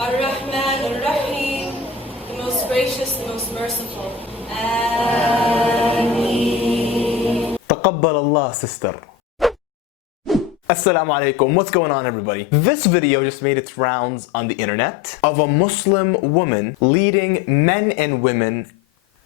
Ar-Rahman Ar-Rahim, the most gracious, the most merciful. Ameen. تقبل Allah, sister. Assalamu alaikum. What's going on, everybody? This video just made its rounds on the internet of a Muslim woman leading men and women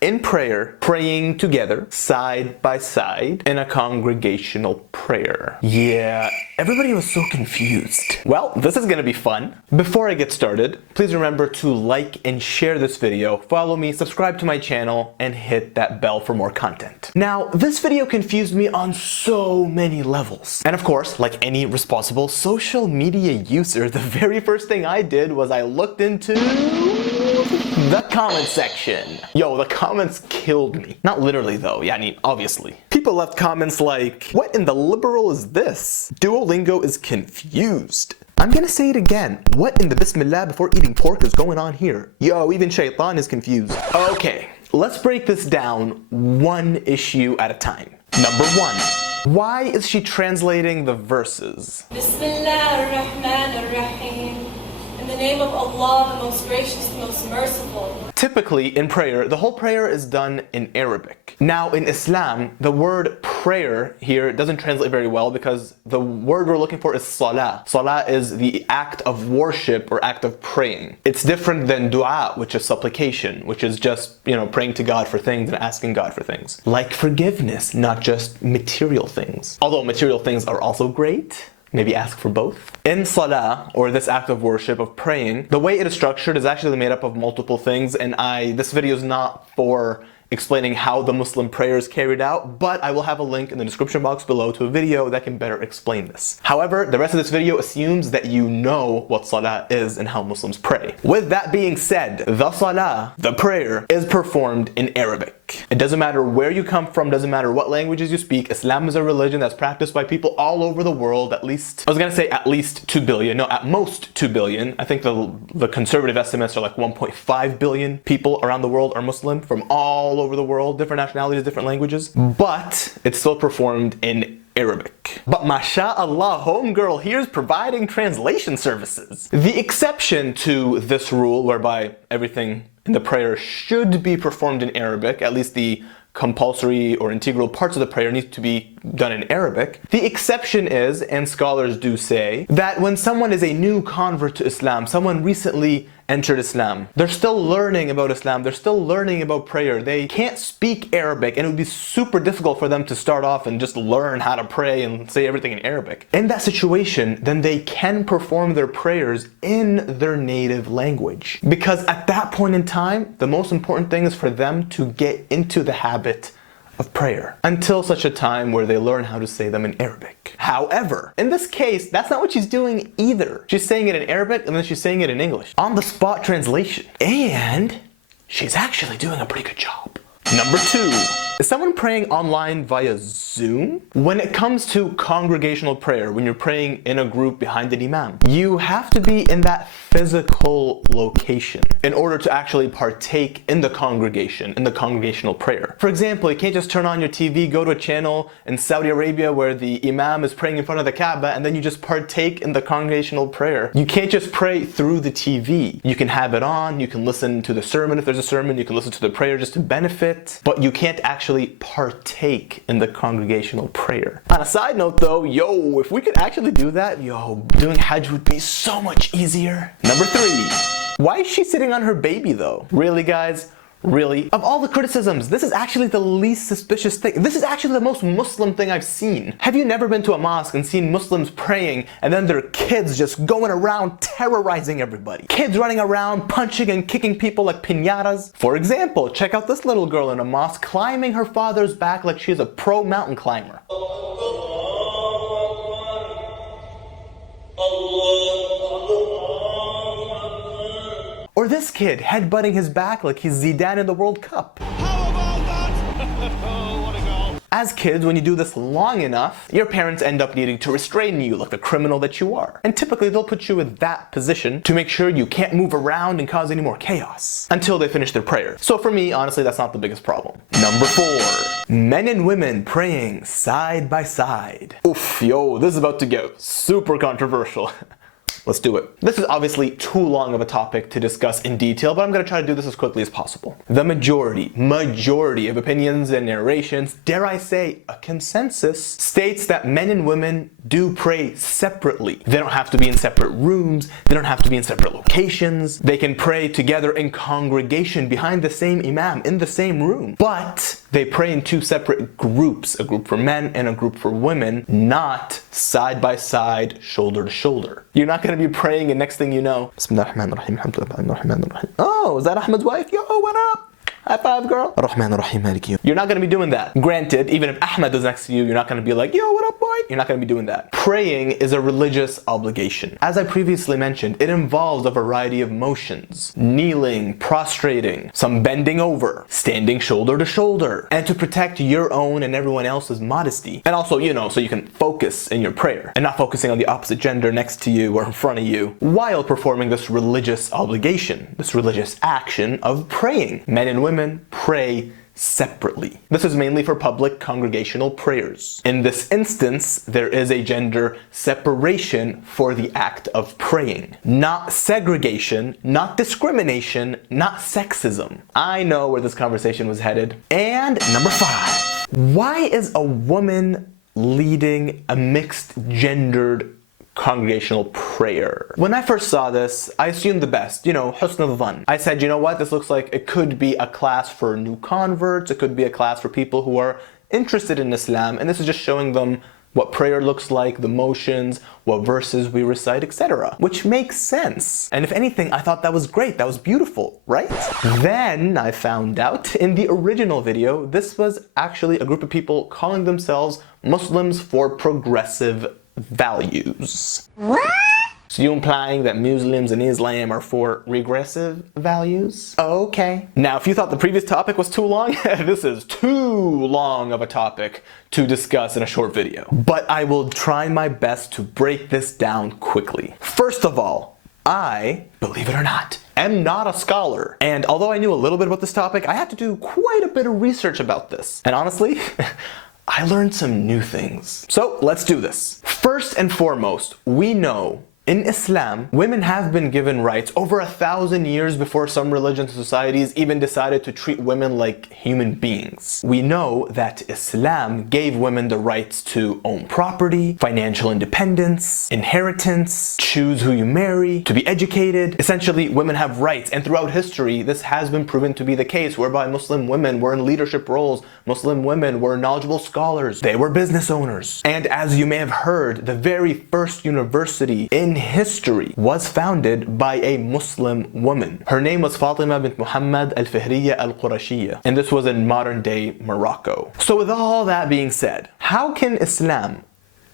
in prayer, praying together, side by side, in a congregational prayer. Yeah, everybody was so confused. Well, this is gonna be fun. Before I get started, please remember to like and share this video, follow me, subscribe to my channel, and hit that bell for more content. Now, this video confused me on so many levels. And of course, like any responsible social media user, the very first thing I did was I looked into the comment section. Yo, the comments killed me. Not literally though, obviously. People left comments like, what in the liberal is this? Duolingo is confused. I'm gonna say it again. What in the Bismillah before eating pork is going on here? Yo, even Shaitan is confused. Okay, let's break this down one issue at a time. Number one, why is she translating the verses? Bismillah Ar-Rahman Ar-Rahim. In the name of Allah, the most gracious, the most merciful. Typically in prayer, the whole prayer is done in Arabic. Now in Islam, the word prayer here doesn't translate very well because the word we're looking for is salah. Salah is the act of worship or act of praying. It's different than dua, which is supplication, which is just, praying to God for things and asking God for things. Like forgiveness, not just material things. Although material things are also great. Maybe ask for both. In salah, or this act of worship, of praying, the way it is structured is actually made up of multiple things, and this video is not for explaining how the Muslim prayer is carried out, but I will have a link in the description box below to a video that can better explain this. However, the rest of this video assumes that you know what salah is and how Muslims pray. With that being said, the salah, the prayer, is performed in Arabic. It doesn't matter where you come from, doesn't matter what languages you speak. Islam is a religion that's practiced by people all over the world, at least 2 billion, no, at most 2 billion. I think the conservative estimates are like 1.5 billion people around the world are Muslim from all over the world, different nationalities, different languages, but it's still performed in Arabic. But masha'Allah, homegirl here's providing translation services. The exception to this rule, whereby everything in the prayer should be performed in Arabic, at least the compulsory or integral parts of the prayer need to be done in Arabic. The exception is, and scholars do say, that when someone is a new convert to Islam, someone recently entered Islam, they're still learning about Islam, they're still learning about prayer, they can't speak Arabic, and it would be super difficult for them to start off and just learn how to pray and say everything in Arabic. In that situation, then they can perform their prayers in their native language. Because at that point in time, the most important thing is for them to get into the habit of prayer until such a time where they learn how to say them in Arabic. However, in this case, that's not what she's doing either. She's saying it in Arabic and then she's saying it in English. On the spot translation. And she's actually doing a pretty good job. Number two, is someone praying online via Zoom? When it comes to congregational prayer, when you're praying in a group behind an imam, you have to be in that physical location in order to actually partake in the congregation, in the congregational prayer. For example, you can't just turn on your TV, go to a channel in Saudi Arabia where the imam is praying in front of the Kaaba and then you just partake in the congregational prayer. You can't just pray through the TV. You can have it on, you can listen to the sermon if there's a sermon, you can listen to the prayer just to benefit, but you can't actually partake in the congregational prayer. On a side note though, if we could actually do that, doing Hajj would be so much easier. Number three, why is she sitting on her baby though? Really, guys? Really? Of all the criticisms, this is actually the least suspicious thing. This is actually the most Muslim thing I've seen. Have you never been to a mosque and seen Muslims praying and then their kids just going around terrorizing everybody? Kids running around punching and kicking people like piñatas? For example, check out this little girl in a mosque climbing her father's back like she's a pro mountain climber. Or this kid headbutting his back like he's Zidane in the World Cup. How about that? What a goal. As kids, when you do this long enough, your parents end up needing to restrain you like the criminal that you are. And typically they'll put you in that position to make sure you can't move around and cause any more chaos until they finish their prayer. So for me, honestly, that's not the biggest problem. Number 4, men and women praying side by side. Oof, this is about to get super controversial. Let's do it. This is obviously too long of a topic to discuss in detail, but I'm going to try to do this as quickly as possible. The majority of opinions and narrations, dare I say a consensus, states that men and women do pray separately. They don't have to be in separate rooms, they don't have to be in separate locations, they can pray together in congregation behind the same imam in the same room. But they pray in two separate groups, a group for men and a group for women, not side by side, shoulder to shoulder. You're not going to be praying and next thing you know, oh, is that Ahmed's wife? Yo, what up? High five, girl. You're not going to be doing that. Granted, even if Ahmed is next to you, you're not going to be like, yo, what up, boy? You're not going to be doing that. Praying is a religious obligation. As I previously mentioned, it involves a variety of motions. Kneeling, prostrating, some bending over, standing shoulder to shoulder, and to protect your own and everyone else's modesty. And also, so you can focus in your prayer and not focusing on the opposite gender next to you or in front of you while performing this religious obligation, this religious action of praying. Men and women pray separately. This is mainly for public congregational prayers. In this instance, there is a gender separation for the act of praying. Not segregation, not discrimination, not sexism. I know where this conversation was headed. And number 5, why is a woman leading a mixed gendered congregational prayer? When I first saw this, I assumed the best, husn al-dhan. I said, you know what, this looks like it could be a class for new converts, it could be a class for people who are interested in Islam, and this is just showing them what prayer looks like, the motions, what verses we recite, etc. Which makes sense. And if anything, I thought that was great, that was beautiful, right? Then I found out in the original video, this was actually a group of people calling themselves Muslims for progressive values. What? So you implying that Muslims and Islam are for regressive values? Okay. Now, if you thought the previous topic was too long, this is too long of a topic to discuss in a short video. But I will try my best to break this down quickly. First of all, I, believe it or not, am not a scholar. And although I knew a little bit about this topic, I had to do quite a bit of research about this. And honestly, I learned some new things. So let's do this. First and foremost, we know in Islam, women have been given rights over 1,000 years before some religions and societies even decided to treat women like human beings. We know that Islam gave women the rights to own property, financial independence, inheritance, choose who you marry, to be educated. Essentially, women have rights, and throughout history, this has been proven to be the case, whereby Muslim women were in leadership roles, Muslim women were knowledgeable scholars, they were business owners. And as you may have heard, the very first university in history was founded by a Muslim woman. Her name was Fatima bint Muhammad al-Fihriya al-Qurashiyya, and this was in modern day Morocco. So with all that being said, how can Islam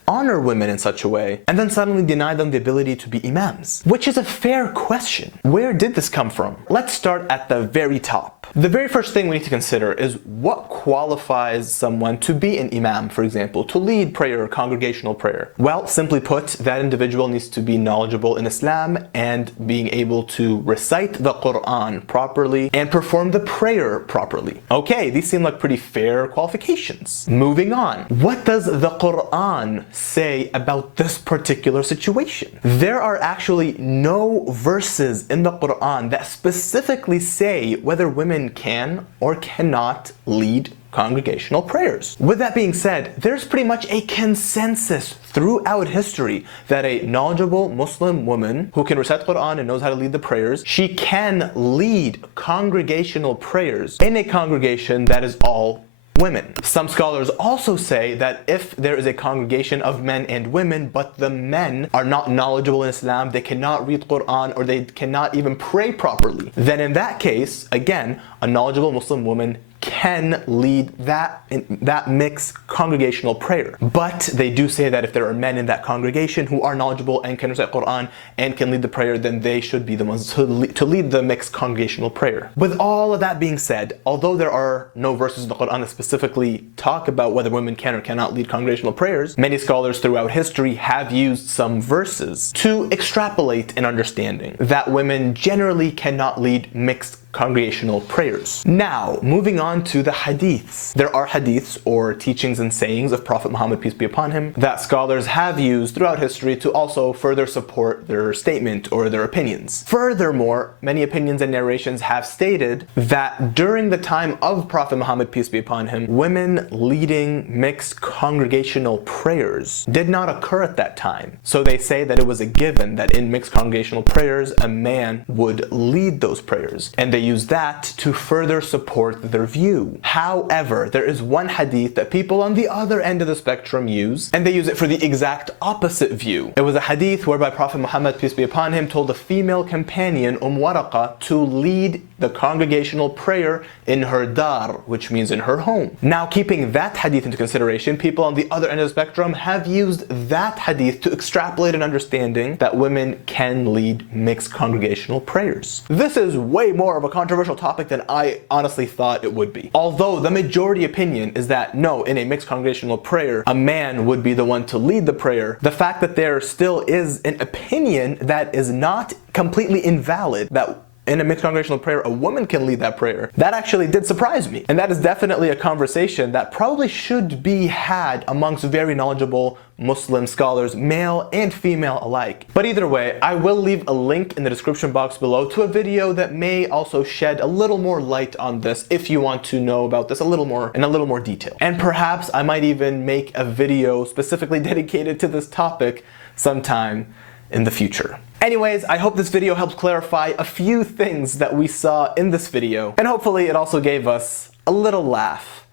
honor women in such a way and then suddenly deny them the ability to be imams? Which is a fair question. Where did this come from? Let's start at the very top. The very first thing we need to consider is what qualifies someone to be an imam, for example, to lead prayer or congregational prayer. Well, simply put, that individual needs to be knowledgeable in Islam and being able to recite the Quran properly and perform the prayer properly. Okay, these seem like pretty fair qualifications. Moving on. What does the Quran say about this particular situation? There are actually no verses in the Quran that specifically say whether women can or cannot lead congregational prayers. With that being said, there's pretty much a consensus throughout history that a knowledgeable Muslim woman who can recite Quran and knows how to lead the prayers, she can lead congregational prayers in a congregation that is all women. Some scholars also say that if there is a congregation of men and women, but the men are not knowledgeable in Islam, they cannot read Quran or they cannot even pray properly, then in that case, again, a knowledgeable Muslim woman can lead that mixed congregational prayer. But they do say that if there are men in that congregation who are knowledgeable and can recite Quran and can lead the prayer, then they should be the ones to lead the mixed congregational prayer. With all of that being said, although there are no verses in the Quran that specifically talk about whether women can or cannot lead congregational prayers, many scholars throughout history have used some verses to extrapolate an understanding that women generally cannot lead mixed congregational prayers. Now, moving on to the hadiths. There are hadiths or teachings and sayings of Prophet Muhammad, peace be upon him, that scholars have used throughout history to also further support their statement or their opinions. Furthermore, many opinions and narrations have stated that during the time of Prophet Muhammad, peace be upon him, women leading mixed congregational prayers did not occur at that time. So they say that it was a given that in mixed congregational prayers, a man would lead those prayers. And they use that to further support their view. However, there is one hadith that people on the other end of the spectrum use, and they use it for the exact opposite view. It was a hadith whereby Prophet Muhammad, peace be upon him, told a female companion, Waraqah, to lead the congregational prayer in her dar, which means in her home. Now, keeping that hadith into consideration, people on the other end of the spectrum have used that hadith to extrapolate an understanding that women can lead mixed congregational prayers. This is way more of a controversial topic than I honestly thought it would be. Although the majority opinion is that no, in a mixed congregational prayer, a man would be the one to lead the prayer, the fact that there still is an opinion that is not completely invalid, that in a mixed congregational prayer, a woman can lead that prayer, that actually did surprise me. And that is definitely a conversation that probably should be had amongst very knowledgeable Muslim scholars, male and female alike. But either way, I will leave a link in the description box below to a video that may also shed a little more light on this if you want to know about this in a little more detail. And perhaps I might even make a video specifically dedicated to this topic sometime in the future. Anyways, I hope this video helped clarify a few things that we saw in this video, and hopefully it also gave us a little laugh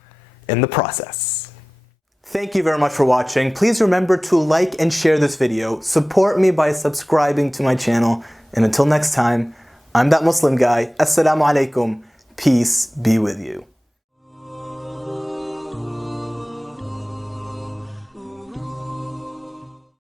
in the process. Thank you very much for watching. Please remember to like and share this video. Support me by subscribing to my channel. And until next time, I'm That Muslim Guy. Assalamu alaikum. Peace be with you.